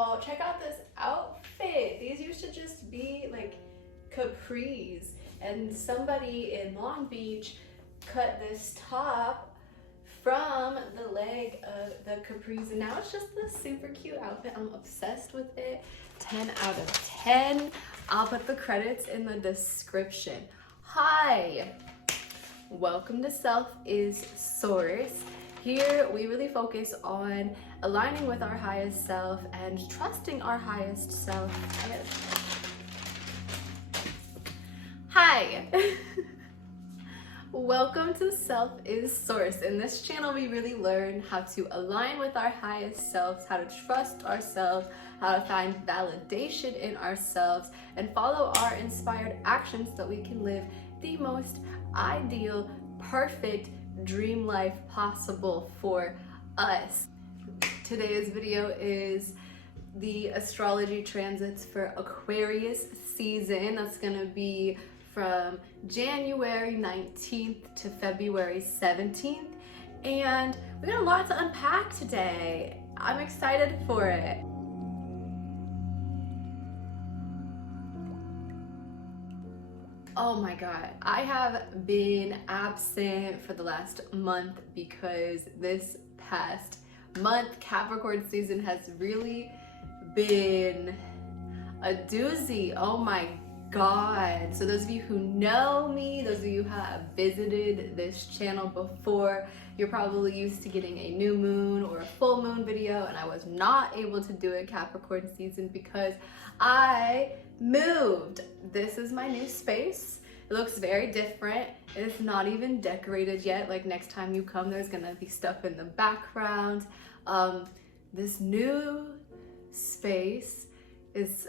all, check out this outfit. These used to just be like capris, and somebody in Long Beach cut this top from the leg of the capris, and now it's just this super cute outfit. I'm obsessed with it. 10 out of 10. I'll put the credits in the description. Hi, welcome to Self is Source. Here we really focus on aligning with our highest self and trusting our highest self. Hi. Welcome to Self is Source. In this channel, we really learn how to align with our highest selves, how to trust ourselves, how to find validation in ourselves, and follow our inspired actions so we can live the most ideal, perfect dream life possible for us. Today's video is the astrology transits for Aquarius season. That's gonna be from January 19th to February 17th. And we got a lot to unpack today. I'm excited for it. Oh my God, I have been absent for the last month because this past month, Capricorn season has really been a doozy. Oh my God. So those of you who know me, those of you who have visited this channel before, you're probably used to getting a new moon or a full moon video, and I was not able to do it Capricorn season because I moved. This is my new space. It looks very different. It's not even decorated yet. Like next time you come, there's gonna be stuff in the background. This new space is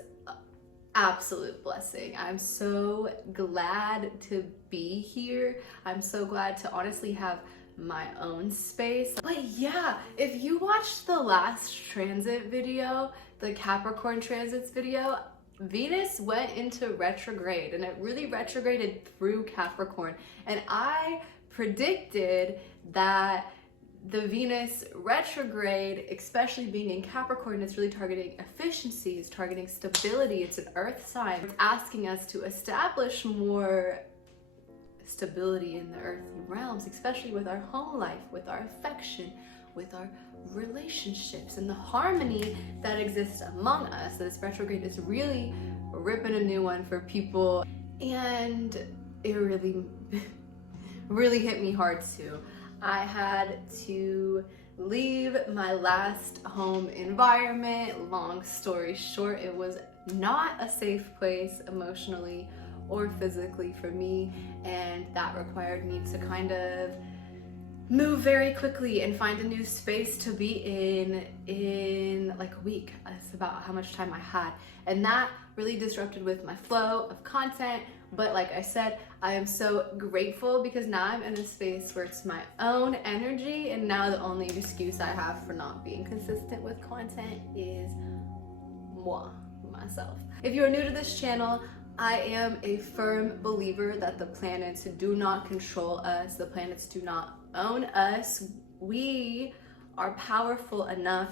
absolute blessing. I'm so glad to be here. I'm so glad to honestly have my own space. But yeah, if you watched the last transit video, the Capricorn transits video, Venus went into retrograde, and it really retrograded through Capricorn. And I predicted that the Venus retrograde, especially being in Capricorn, is really targeting efficiency, is targeting stability. It's an earth sign. It's asking us to establish more stability in the earthly realms, especially with our home life, with our affection, with our relationships, and the harmony that exists among us. This retrograde is really ripping a new one for people, and it really hit me hard too. I had to leave my last home environment. Long story short, it was not a safe place emotionally or physically for me, and that required me to kind of move very quickly and find a new space to be in like a week. That's about how much time I had, and that really disrupted with my flow of content. But like I said, I am so grateful because now I'm in a space where it's my own energy, and now the only excuse I have for not being consistent with content is myself. If you are new to this channel, I am a firm believer that the planets do not control us. The planets do not own us. We are powerful enough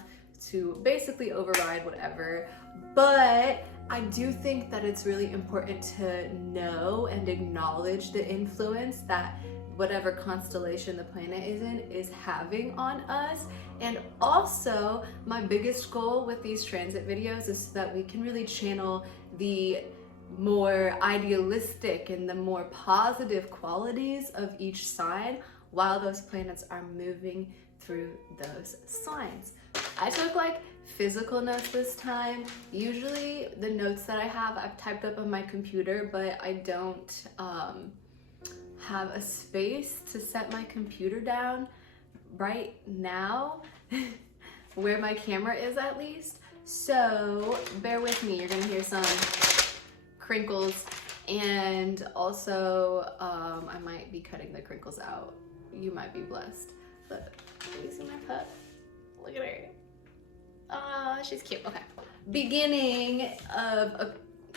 to basically override whatever, but I do think that it's really important to know and acknowledge the influence that whatever constellation the planet is in is having on us. And also, my biggest goal with these transit videos is so that we can really channel the more idealistic and the more positive qualities of each sign while those planets are moving through those signs. I took like physical notes this time. Usually the notes that I have, I've typed up on my computer, but I don't have a space to set my computer down right now, where my camera is at least. So bear with me, you're gonna hear some crinkles, and also I might be cutting the crinkles out. You might be blessed. But can you see my pup? Look at her. She's cute. Okay. Beginning of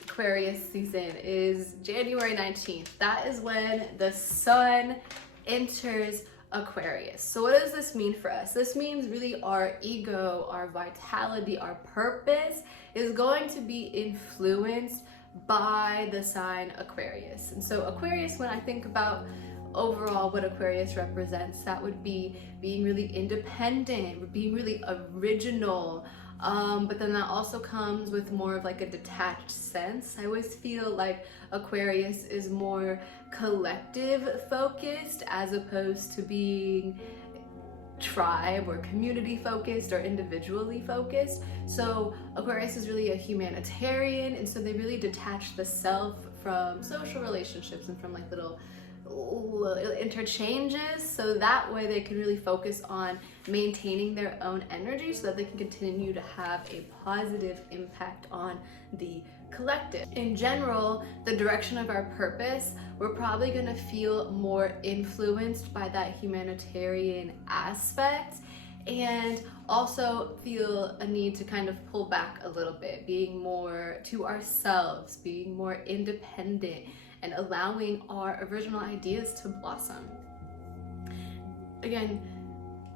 Aquarius season is January 19th. That is when the sun enters Aquarius. So what does this mean for us? This means really our ego, our vitality, our purpose is going to be influenced by the sign Aquarius. And so Aquarius, when I think about overall what Aquarius represents, that would be being really independent, being really original, but then that also comes with more of like a detached sense. I always feel like Aquarius is more collective focused as opposed to being tribe or community focused or individually focused. So Aquarius is really a humanitarian, and so they really detach the self from social relationships and from like little interchanges, so that way they can really focus on maintaining their own energy so that they can continue to have a positive impact on the collective. In general, the direction of our purpose, we're probably going to feel more influenced by that humanitarian aspect, and also feel a need to kind of pull back a little bit, being more to ourselves, being more independent, and allowing our original ideas to blossom. Again,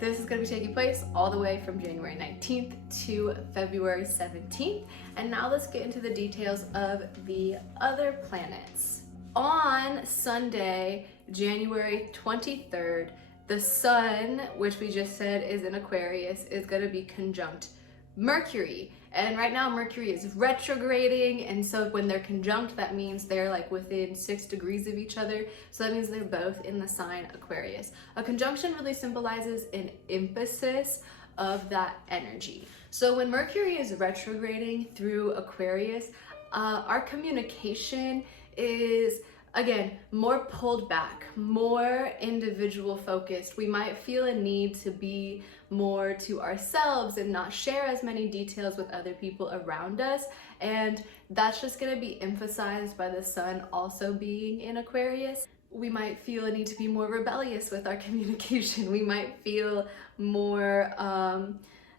this is going to be taking place all the way from January 19th to February 17th. And now let's get into the details of the other planets. On Sunday, January 23rd, the sun, which we just said is in Aquarius, is going to be conjunct Mercury. And right now Mercury is retrograding, and so when they're conjunct, that means they're like within 6 degrees of each other. So that means they're both in the sign Aquarius. A conjunction really symbolizes an emphasis of that energy. So when Mercury is retrograding through Aquarius, our communication is, again, more pulled back, more individual focused. We might feel a need to be more to ourselves and not share as many details with other people around us. And that's just going to be emphasized by the sun also being in Aquarius. We might feel a need to be more rebellious with our communication. We might feel more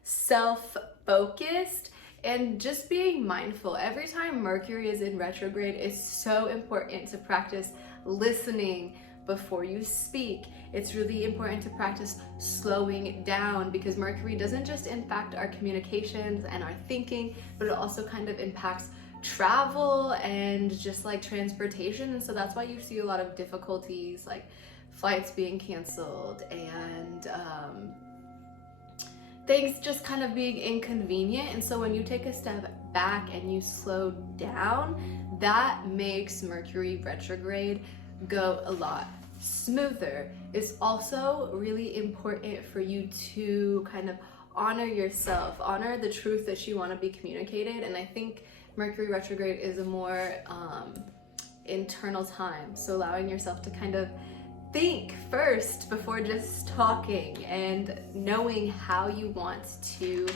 self-focused. And just being mindful. Every time Mercury is in retrograde, it's so important to practice listening before you speak. It's really important to practice slowing down, because Mercury doesn't just impact our communications and our thinking, but it also kind of impacts travel and just like transportation. And so that's why you see a lot of difficulties, like flights being canceled and things just kind of being inconvenient. And so when you take a step back and you slow down, that makes Mercury retrograde go a lot smoother. It's also really important for you to kind of honor yourself, honor the truth that you want to be communicated. And I think Mercury retrograde is a more internal time. So allowing yourself to kind of think first before just talking, and knowing how you want to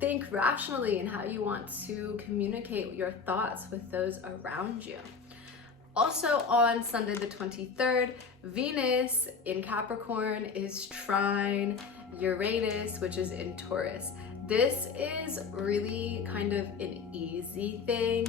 think rationally and how you want to communicate your thoughts with those around you. Also on Sunday the 23rd, Venus in Capricorn is trine Uranus, which is in Taurus. This is really kind of an easy thing.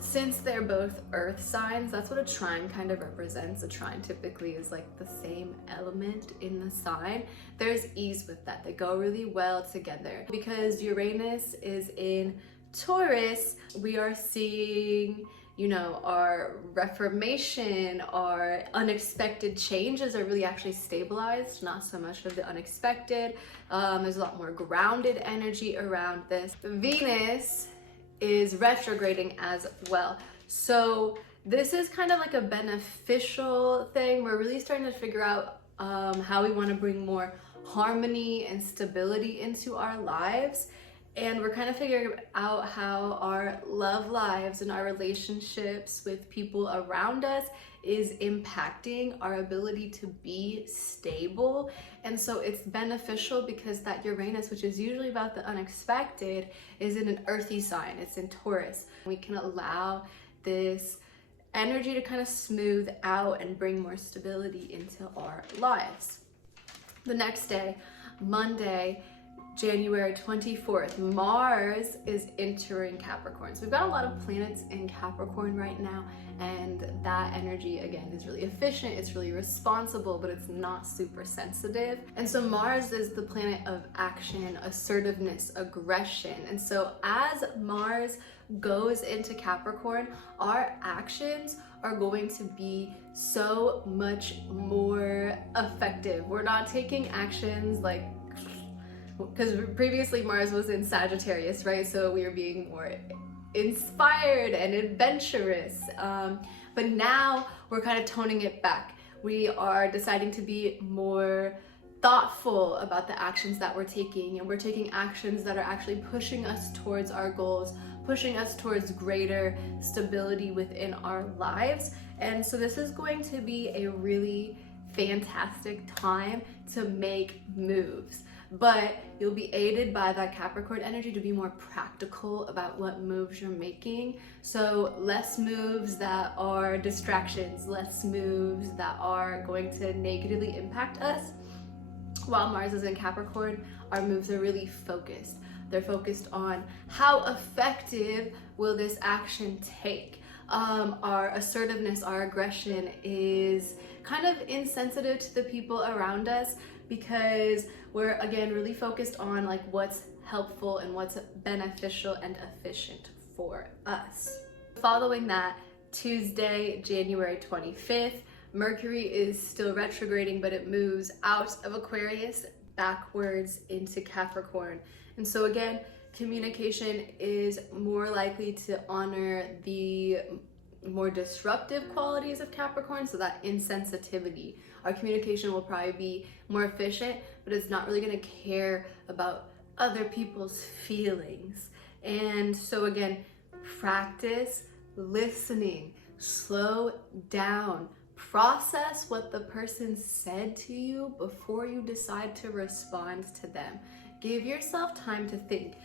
Since they're both earth signs, that's what a trine kind of represents. A trine typically is like the same element in the sign. There's ease with that. They go really well together. Because Uranus is in Taurus, we are seeing, you know, our reformation, our unexpected changes are really actually stabilized, not so much of the unexpected. There's a lot more grounded energy around this. Venus is retrograding as well. So this is kind of like a beneficial thing. We're really starting to figure out how we want to bring more harmony and stability into our lives. And we're kind of figuring out how our love lives and our relationships with people around us is impacting our ability to be stable. And so it's beneficial because that Uranus, which is usually about the unexpected, is in an earthy sign. It's in Taurus. We can allow this energy to kind of smooth out and bring more stability into our lives. The next day, Monday, January 24th, Mars is entering Capricorn. So we've got a lot of planets in Capricorn right now, and that energy, again, is really efficient, it's really responsible, but it's not super sensitive. And so Mars is the planet of action, assertiveness, aggression. And so as Mars goes into Capricorn, our actions are going to be so much more effective. We're not taking actions like, because previously Mars was in Sagittarius, right? So we were being more inspired and adventurous. But now we're kind of toning it back. We are deciding to be more thoughtful about the actions that we're taking, and we're taking actions that are actually pushing us towards our goals, pushing us towards greater stability within our lives. And so this is going to be a really fantastic time to make moves. But you'll be aided by that Capricorn energy to be more practical about what moves you're making. So less moves that are distractions, less moves that are going to negatively impact us. While Mars is in Capricorn, our moves are really focused. They're focused on how effective will this action take. Our assertiveness, our aggression is kind of insensitive to the people around us, because we're, again, really focused on like what's helpful and what's beneficial and efficient for us. Following that, Tuesday, January 25th, Mercury is still retrograding, but it moves out of Aquarius backwards into Capricorn. And so again, communication is more likely to honor the more disruptive qualities of Capricorn, so that insensitivity. Our communication will probably be more efficient, but it's not really going to care about other people's feelings. And so again, practice listening, slow down, process what the person said to you before you decide to respond to them. Give yourself time to think.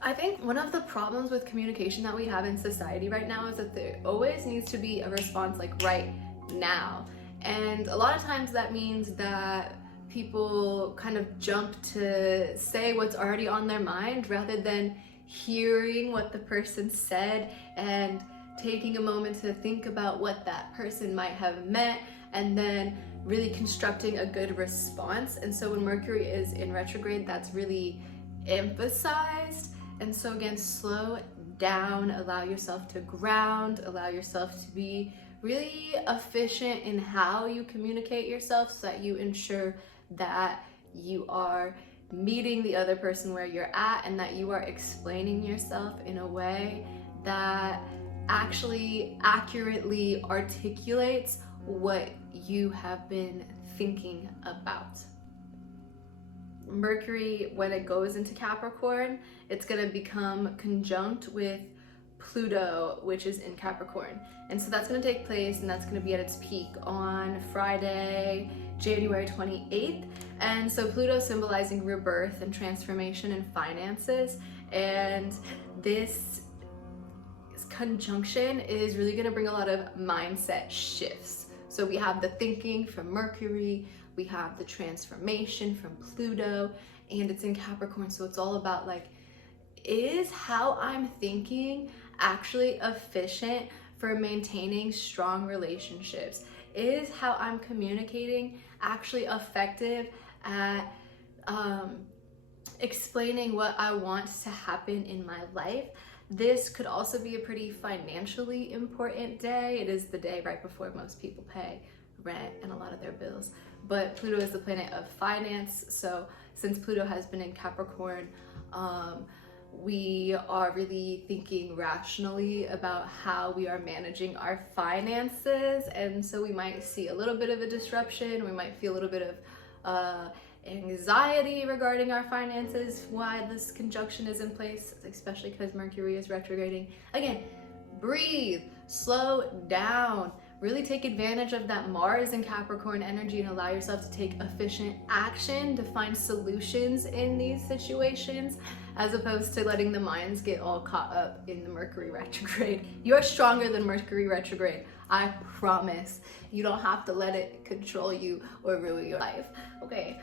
I think one of the problems with communication that we have in society right now is that there always needs to be a response like right now. And a lot of times that means that people kind of jump to say what's already on their mind rather than hearing what the person said and taking a moment to think about what that person might have meant, and then really constructing a good response. And so when Mercury is in retrograde, that's really emphasized. And so again, slow down, allow yourself to ground, allow yourself to be really efficient in how you communicate yourself, so that you ensure that you are meeting the other person where you're at, and that you are explaining yourself in a way that actually accurately articulates what you have been thinking about. Mercury, when it goes into Capricorn, it's going to become conjunct with Pluto, which is in Capricorn. And so that's going to take place, and that's going to be at its peak on Friday, January 28th. And so Pluto symbolizing rebirth and transformation and finances. And this conjunction is really going to bring a lot of mindset shifts. So we have the thinking from Mercury, we have the transformation from Pluto, and it's in Capricorn. So it's all about like, is how I'm thinking actually efficient for maintaining strong relationships? Is how I'm communicating actually effective at explaining what I want to happen in my life? This could also be a pretty financially important day. It is the day right before most people pay rent and a lot of their bills. But Pluto is the planet of finance. So since Pluto has been in Capricorn, we are really thinking rationally about how we are managing our finances. And so we might see a little bit of a disruption. We might feel a little bit of anxiety regarding our finances while this conjunction is in place, especially because Mercury is retrograding. Again, breathe, slow down, really take advantage of that Mars and Capricorn energy and allow yourself to take efficient action to find solutions in these situations, as opposed to letting the minds get all caught up in the Mercury retrograde. You are stronger than Mercury retrograde. I promise. You don't have to let it control you or ruin your life. Okay.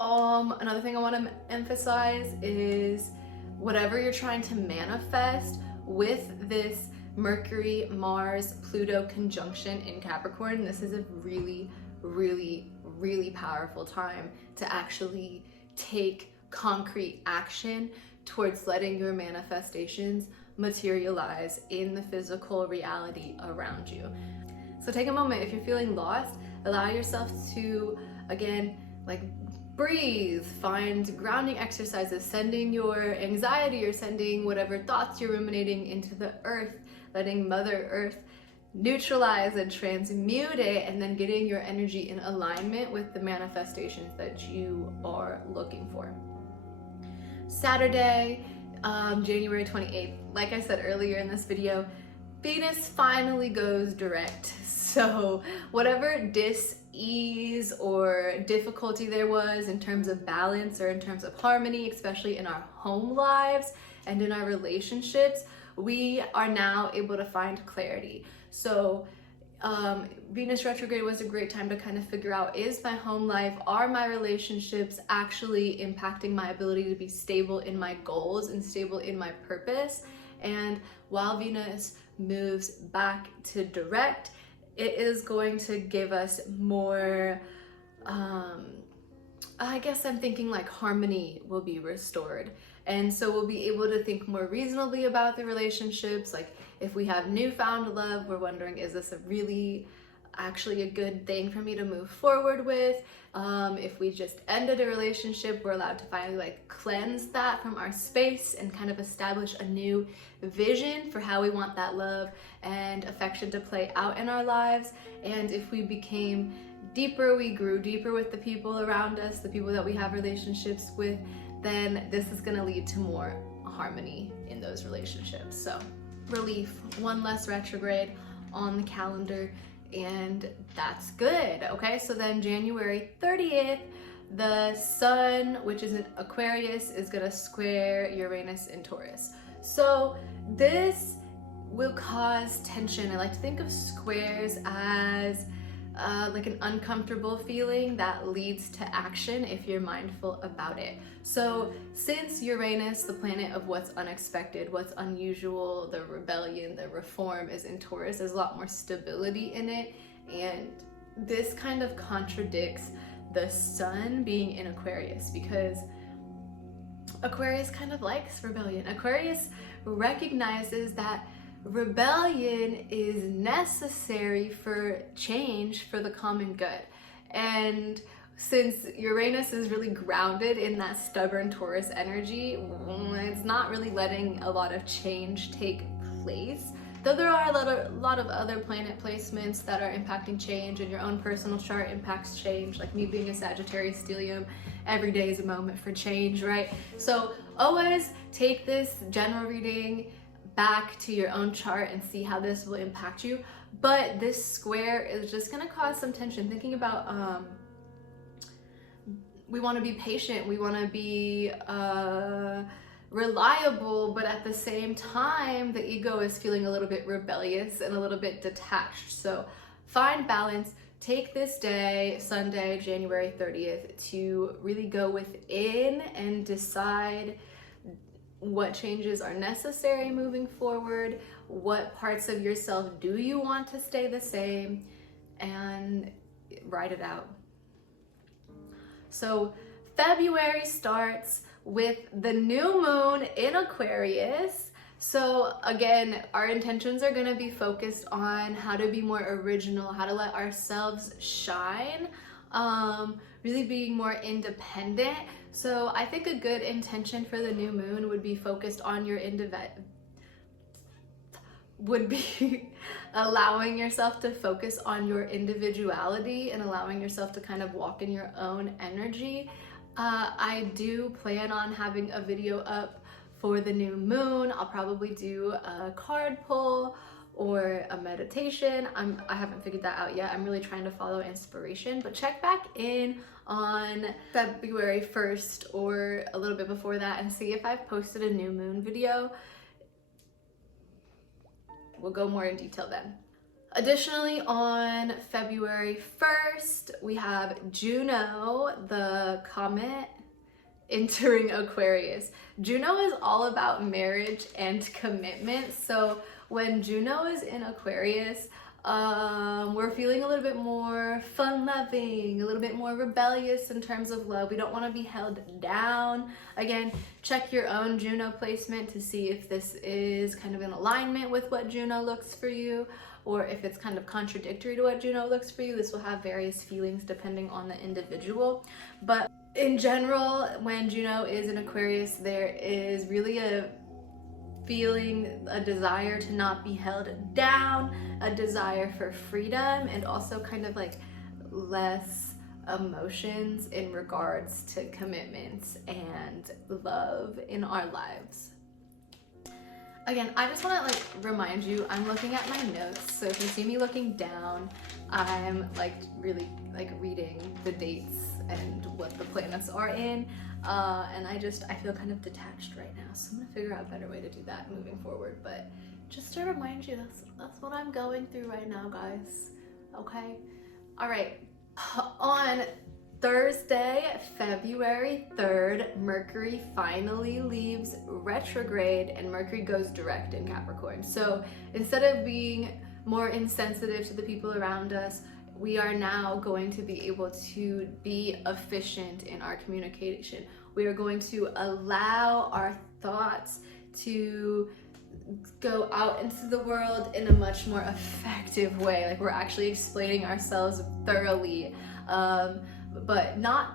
Another thing I want to emphasize is whatever you're trying to manifest with this Mercury, Mars, Pluto conjunction in Capricorn, this is a really, really, really powerful time to actually take concrete action towards letting your manifestations materialize in the physical reality around you. So take a moment. If you're feeling lost, allow yourself to, again, like, breathe, find grounding exercises, sending your anxiety or sending whatever thoughts you're ruminating into the earth, letting Mother Earth neutralize and transmute it, and then getting your energy in alignment with the manifestations that you are looking for. Saturday, January 28th, like I said earlier in this video, Venus finally goes direct. So whatever dis-ease or difficulty there was in terms of balance or in terms of harmony, especially in our home lives and in our relationships, we are now able to find clarity. So Venus retrograde was a great time to kind of figure out, is my home life, are my relationships actually impacting my ability to be stable in my goals and stable in my purpose? And while Venus moves back to direct, it is going to give us more, I guess I'm thinking like harmony will be restored. And so we'll be able to think more reasonably about the relationships. Like if we have newfound love, we're wondering, is this actually a good thing for me to move forward with? If we just ended a relationship, we're allowed to finally like cleanse that from our space and kind of establish a new vision for how we want that love and affection to play out in our lives. And if we became deeper, we grew deeper with the people around us, the people that we have relationships with, then this is going to lead to more harmony in those relationships. So relief, one less retrograde on the calendar, and that's good. Okay, so then January 30th, the sun, which is in Aquarius, is going to square Uranus in Taurus. So this will cause tension. I like to think of squares as like an uncomfortable feeling that leads to action if you're mindful about it. So since Uranus, the planet of what's unexpected, what's unusual, the rebellion, the reform, is in Taurus, there's a lot more stability in it, and this kind of contradicts the sun being in Aquarius, because Aquarius kind of likes rebellion. Aquarius recognizes that rebellion is necessary for change for the common good. And since Uranus is really grounded in that stubborn Taurus energy, it's not really letting a lot of change take place. Though there are a lot of other planet placements that are impacting change, and your own personal chart impacts change, like me being a Sagittarius stellium, every day is a moment for change, right? So always take this general reading back to your own chart and see how this will impact you. But this square is just going to cause some tension. Thinking about we want to be patient, we want to be reliable, but at the same time the ego is feeling a little bit rebellious and a little bit detached. So find balance. Take this day, Sunday, January 30th, to really go within and decide what changes are necessary moving forward, what parts of yourself do you want to stay the same, and write it out. So February starts with the new moon in Aquarius. So again, our intentions are going to be focused on how to be more original, how to let ourselves shine, really being more independent. So I think a good intention for the new moon would be focused on your allowing yourself to focus on your individuality and allowing yourself to kind of walk in your own energy. I do plan on having a video up for the new moon. I'll probably do a card pull or a meditation. I haven't figured that out yet. I'm really trying to follow inspiration, but check back in on February 1st or a little bit before that and see if I've posted a new moon video. We'll go more in detail then. Additionally, on February 1st, we have Juno, the comet, entering Aquarius. Juno is all about marriage and commitment. So when Juno is in Aquarius, we're feeling a little bit more fun-loving, a little bit more rebellious in terms of love. We don't want to be held down. Again, check your own Juno placement to see if this is kind of in alignment with what Juno looks for you, or if it's kind of contradictory to what Juno looks for you. This will have various feelings depending on the individual. But in general, when Juno is in Aquarius, there is really a feeling, a desire to not be held down, a desire for freedom, and also kind of like less emotions in regards to commitments and love in our lives. Again, I just want to like remind you, I'm looking at my notes, so if you see me looking down, I'm like really like reading the dates and what the planets are in, and I feel kind of detached right now, so I'm gonna figure out a better way to do that moving forward. But just to remind you, that's what I'm going through right now, guys. Okay. All right. On Thursday, February 3rd, Mercury finally leaves retrograde and Mercury goes direct in Capricorn. So instead of being more insensitive to the people around us, we are now going to be able to be efficient in our communication. We are going to allow our thoughts to go out into the world in a much more effective way. Like, we're actually explaining ourselves thoroughly, but not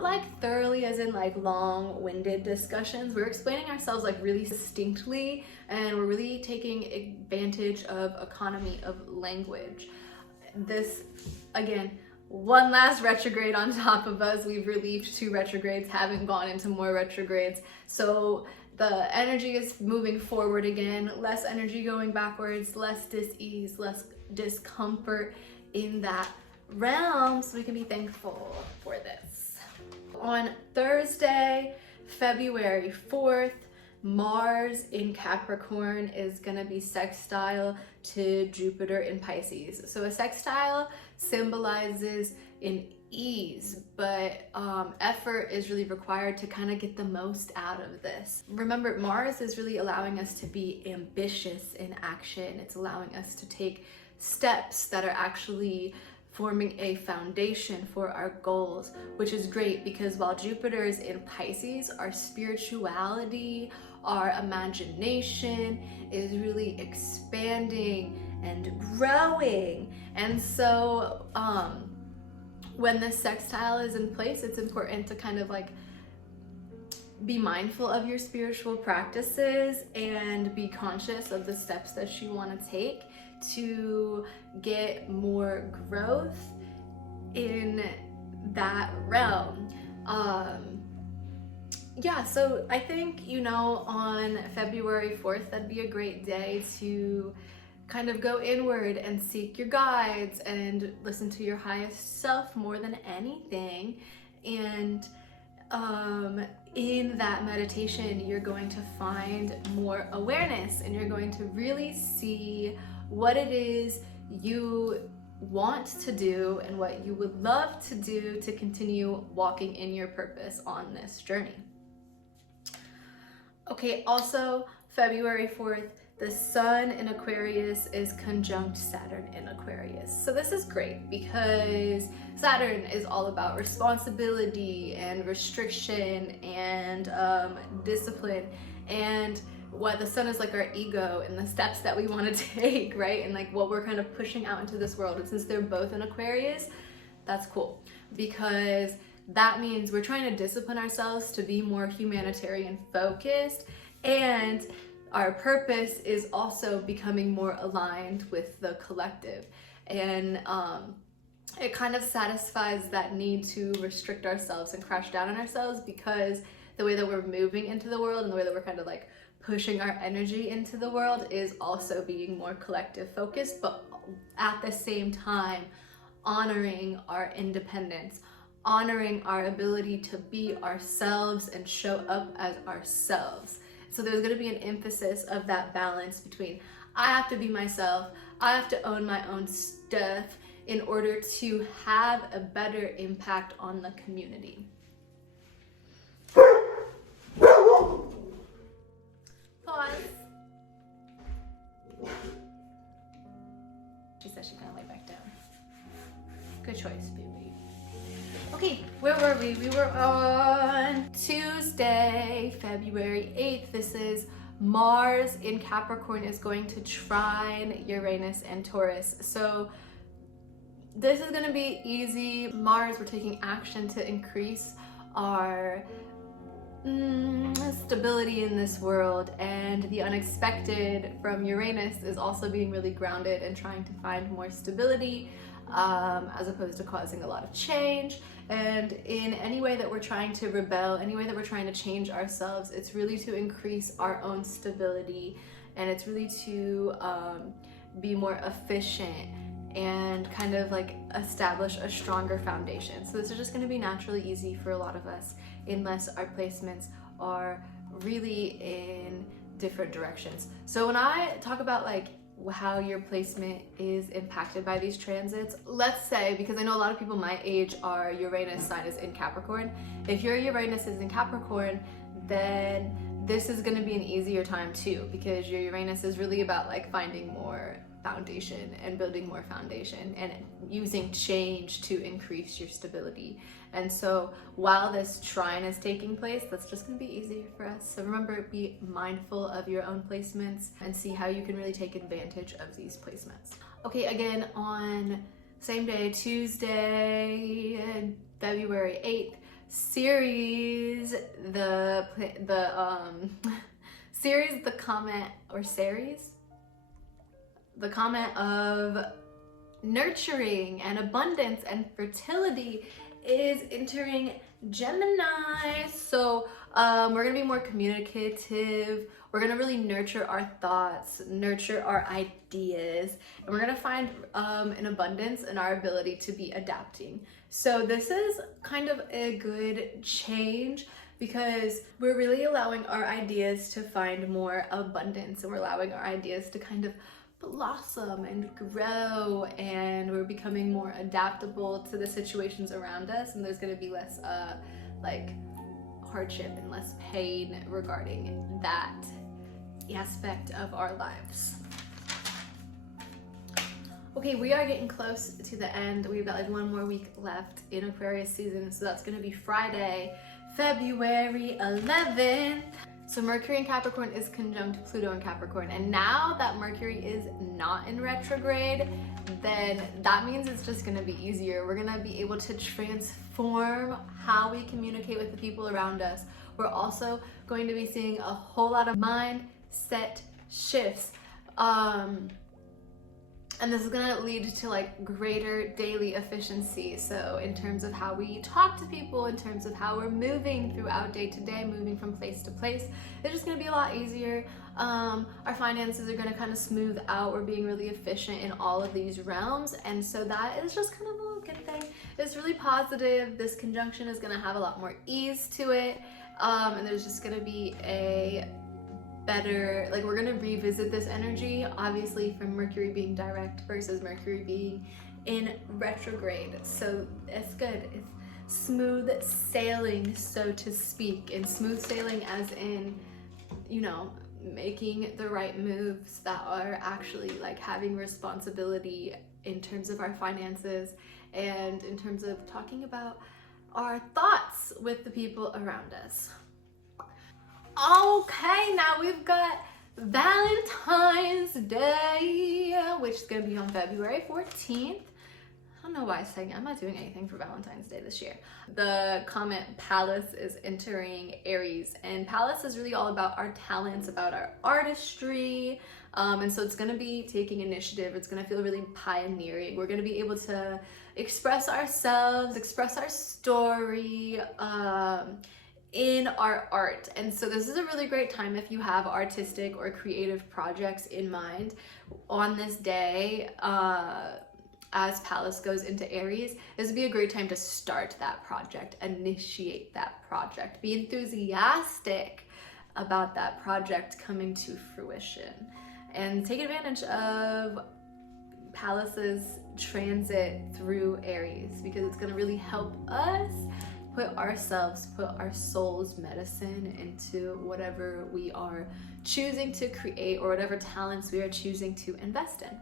like thoroughly as in like long-winded discussions. We're explaining ourselves like really distinctly, and we're really taking advantage of economy of language. This, again, one last retrograde on top of us. We've relieved 2 retrogrades, haven't gone into more retrogrades. So the energy is moving forward again, less energy going backwards, less dis-ease, less discomfort in that realm, so we can be thankful for this. On Thursday, February 4th, Mars in Capricorn is gonna be sextile to Jupiter in Pisces. So a sextile symbolizes an ease, but effort is really required to kind of get the most out of this. Remember, Mars is really allowing us to be ambitious in action. It's allowing us to take steps that are actually forming a foundation for our goals, which is great because while Jupiter is in Pisces, our spirituality, our imagination is really expanding and growing. And so when this sextile is in place, it's important to kind of like be mindful of your spiritual practices and be conscious of the steps that you want to take to get more growth in that realm. Yeah, so I think, you know, on February 4th, that'd be a great day to kind of go inward and seek your guides and listen to your highest self more than anything. And in that meditation, you're going to find more awareness, and you're going to really see what it is you want to do and what you would love to do to continue walking in your purpose on this journey. Okay, also February 4th, the Sun in Aquarius is conjunct Saturn in Aquarius. So this is great because Saturn is all about responsibility and restriction and discipline, and what the Sun is like our ego and the steps that we want to take, right? And like what we're kind of pushing out into this world. And since they're both in Aquarius, that's cool because that means we're trying to discipline ourselves to be more humanitarian focused, and our purpose is also becoming more aligned with the collective. And it kind of satisfies that need to restrict ourselves and crash down on ourselves, because the way that we're moving into the world and the way that we're kind of like pushing our energy into the world is also being more collective focused, but at the same time honoring our independence, honoring our ability to be ourselves and show up as ourselves. So there's going to be an emphasis of that balance between I have to be myself. I have to own my own stuff in order to have a better impact on the community. Pause. She said she's gonna lay back down. Good choice, baby. Okay, where were we? We were on Tuesday, February 8th. This is Mars in Capricorn is going to trine Uranus and Taurus. So this is going to be easy. Mars, we're taking action to increase our stability in this world, and the unexpected from Uranus is also being really grounded and trying to find more stability as opposed to causing a lot of change. And in any way that we're trying to rebel, any way that we're trying to change ourselves, it's really to increase our own stability, and it's really to be more efficient and kind of like establish a stronger foundation. So this is just going to be naturally easy for a lot of us unless our placements are really in different directions. So when I talk about like how your placement is impacted by these transits, let's say, because I know a lot of people my age are Uranus sign is in Capricorn. If your Uranus is in Capricorn, then this is going to be an easier time too, because your Uranus is really about like finding more foundation and building more foundation and using change to increase your stability. And so while this trine is taking place, that's just going to be easier for us. So remember, be mindful of your own placements and see how you can really take advantage of these placements. Okay, again on same day, Tuesday, February 8th, Ceres, Ceres, the comet, or Ceres, the comet of nurturing and abundance and fertility, is entering Gemini. So we're gonna be more communicative. We're gonna really nurture our thoughts, nurture our ideas, and we're gonna find an abundance in our ability to be adapting. So this is kind of a good change because we're really allowing our ideas to find more abundance, and we're allowing our ideas to kind of blossom and grow, and we're becoming more adaptable to the situations around us, and there's going to be less like hardship and less pain regarding that aspect of our lives. Okay, we are getting close to the end. We've got like one more week left in Aquarius season, so that's going to be Friday, February 11th. So Mercury in Capricorn is conjunct Pluto in Capricorn, and now that Mercury is not in retrograde, then that means it's just going to be easier. We're going to be able to transform how we communicate with the people around us. We're also going to be seeing a whole lot of mindset shifts. And this is gonna lead to like greater daily efficiency. So in terms of how we talk to people, in terms of how we're moving throughout day to day, moving from place to place, it's just gonna be a lot easier. Our finances are gonna kind of smooth out. We're being really efficient in all of these realms. And so that is just kind of a little good thing. It's really positive. This conjunction is gonna have a lot more ease to it. And there's just gonna be a better, like, we're gonna revisit this energy, obviously, from Mercury being direct versus Mercury being in retrograde. So it's good. It's smooth sailing, so to speak, and smooth sailing as in, you know, making the right moves that are actually like having responsibility in terms of our finances and in terms of talking about our thoughts with the people around us. Okay, now we've got Valentine's Day, which is going to be on February 14th. I don't know why I'm saying I'm not doing anything for Valentine's Day this year. The comet Pallas is entering Aries, and Pallas is really all about our talents, about our artistry, and so it's going to be taking initiative. It's going to feel really pioneering. We're going to be able to express ourselves, express our story, in our art. And so this is a really great time if you have artistic or creative projects in mind on this day. As Pallas goes into Aries, this would be a great time to start that project, initiate that project, be enthusiastic about that project coming to fruition. and take advantage of Pallas's transit through Aries, because it's going to really help us put our soul's medicine into whatever we are choosing to create, or whatever talents we are choosing to invest in.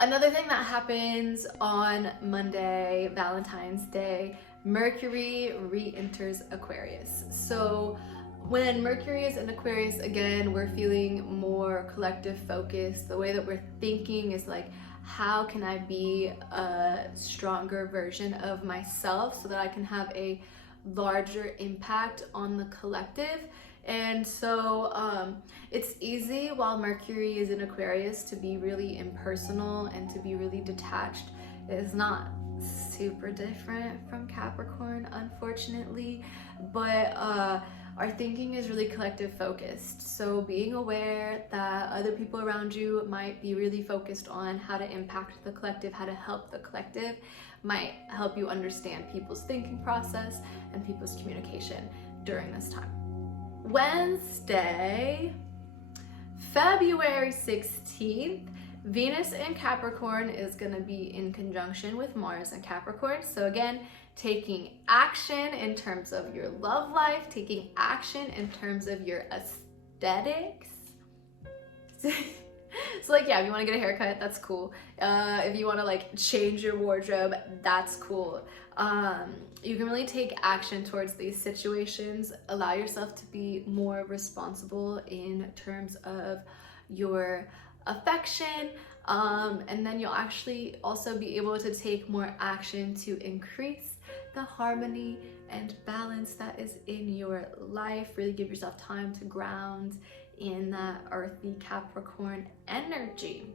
Another thing that happens on Monday, Valentine's Day, Mercury re-enters Aquarius. So when Mercury is in Aquarius, again, we're feeling more collective focus. The way that we're thinking is like, how can I be a stronger version of myself so that I can have a larger impact on the collective? And so it's easy while Mercury is in Aquarius to be really impersonal and to be really detached. It is not super different from Capricorn, unfortunately, but our thinking is really collective focused. So being aware that other people around you might be really focused on how to impact the collective, how to help the collective, might help you understand people's thinking process and people's communication during this time. Wednesday, February 16th, Venus in Capricorn is going to be in conjunction with Mars in Capricorn. So again, taking action in terms of your love life, taking action in terms of your aesthetics. So like, yeah, if you want to get a haircut, that's cool. If you want to like change your wardrobe, that's cool. You can really take action towards these situations. Allow yourself to be more responsible in terms of your affection, and then you'll actually also be able to take more action to increase the harmony and balance that is in your life. Really give yourself time to ground in that earthy Capricorn energy.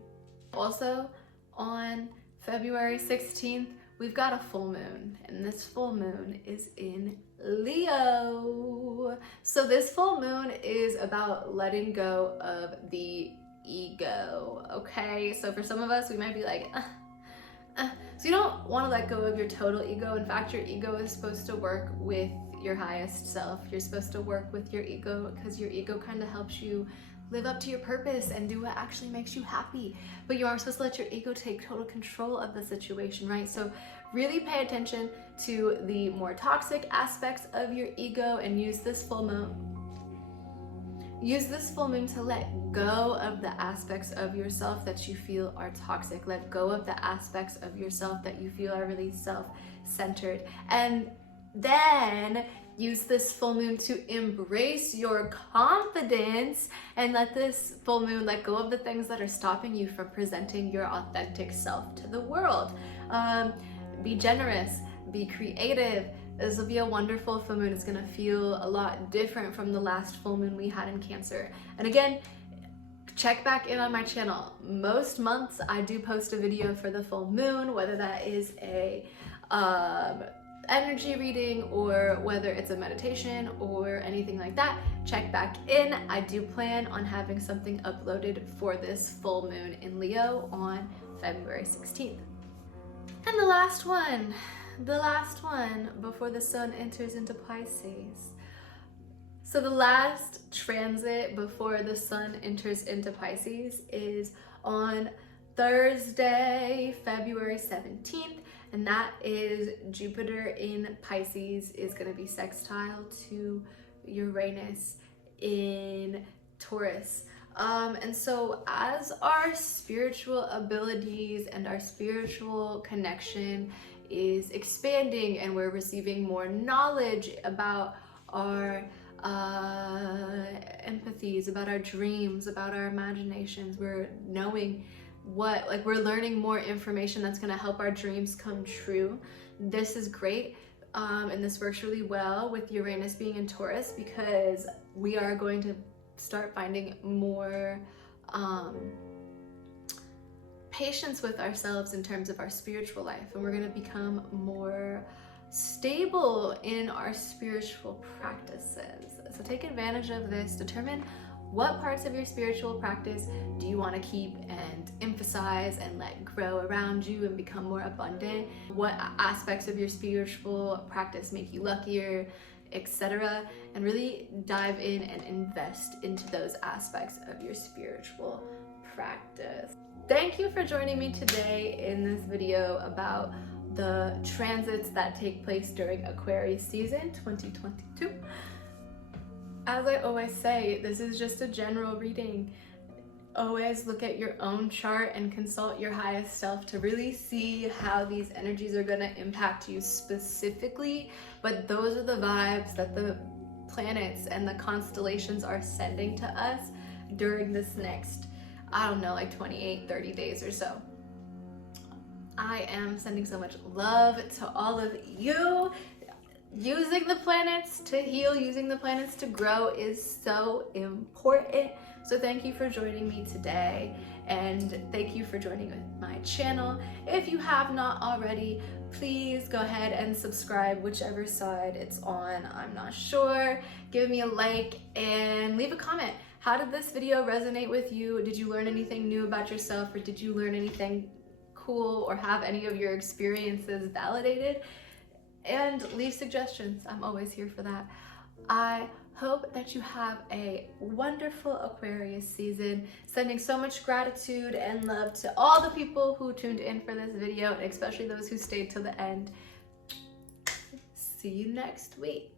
Also on February 16th, we've got a full moon, and this full moon is in Leo. So this full moon is about letting go of the ego, okay? So for some of us, we might be like, so you don't want to let go of your total ego. In fact, your ego is supposed to work with your highest self. You're supposed to work with your ego because your ego kind of helps you live up to your purpose and do what actually makes you happy. But you are supposed to let your ego take total control of the situation, right? So really pay attention to the more toxic aspects of your ego and use this full moon. Use this full moon to let go of the aspects of yourself that you feel are toxic. Let go of the aspects of yourself that you feel are really self-centered. And then use this full moon to embrace your confidence and let this full moon let go of the things that are stopping you from presenting your authentic self to the world. Be generous, be creative. This will be a wonderful full moon. It's gonna feel a lot different from the last full moon we had in Cancer. And again, check back in on my channel. Most months I do post a video for the full moon, whether that is a energy reading or whether it's a meditation or anything like that. Check back in. I do plan on having something uploaded for this full moon in Leo on February 16th. And the last one before the sun enters into Pisces. So the last transit before the sun enters into Pisces is on Thursday, February 17th, and that is Jupiter in Pisces is going to be sextile to Uranus in Taurus. And so as our spiritual abilities and our spiritual connection is expanding and we're receiving more knowledge about our empathies, about our dreams, about our imaginations, we're knowing we're learning more information that's going to help our dreams come true. This is great. And this works really well with Uranus being in Taurus because we are going to start finding more patience with ourselves in terms of our spiritual life, and we're going to become more stable in our spiritual practices. So take advantage of this. Determine what parts of your spiritual practice do you want to keep and emphasize and let grow around you and become more abundant. What aspects of your spiritual practice make you luckier, etc. And really dive in and invest into those aspects of your spiritual practice. Thank you for joining me today in this video about the transits that take place during Aquarius season 2022. As I always say, this is just a general reading. Always look at your own chart and consult your highest self to really see how these energies are going to impact you specifically. But those are the vibes that the planets and the constellations are sending to us during this next, I don't know, like 28, 30 days or so. I am sending so much love to all of you. Using the planets to heal, using the planets to grow is so important. So thank you for joining me today, and thank you for joining my channel. If you have not already, please go ahead and subscribe, whichever side it's on, I'm not sure. Give me a like and leave a comment. How did this video resonate with you? Did you learn anything new about yourself, or did you learn anything cool or have any of your experiences validated? And leave suggestions. I'm always here for that. I hope that you have a wonderful Aquarius season. Sending so much gratitude and love to all the people who tuned in for this video, and especially those who stayed till the end. See you next week.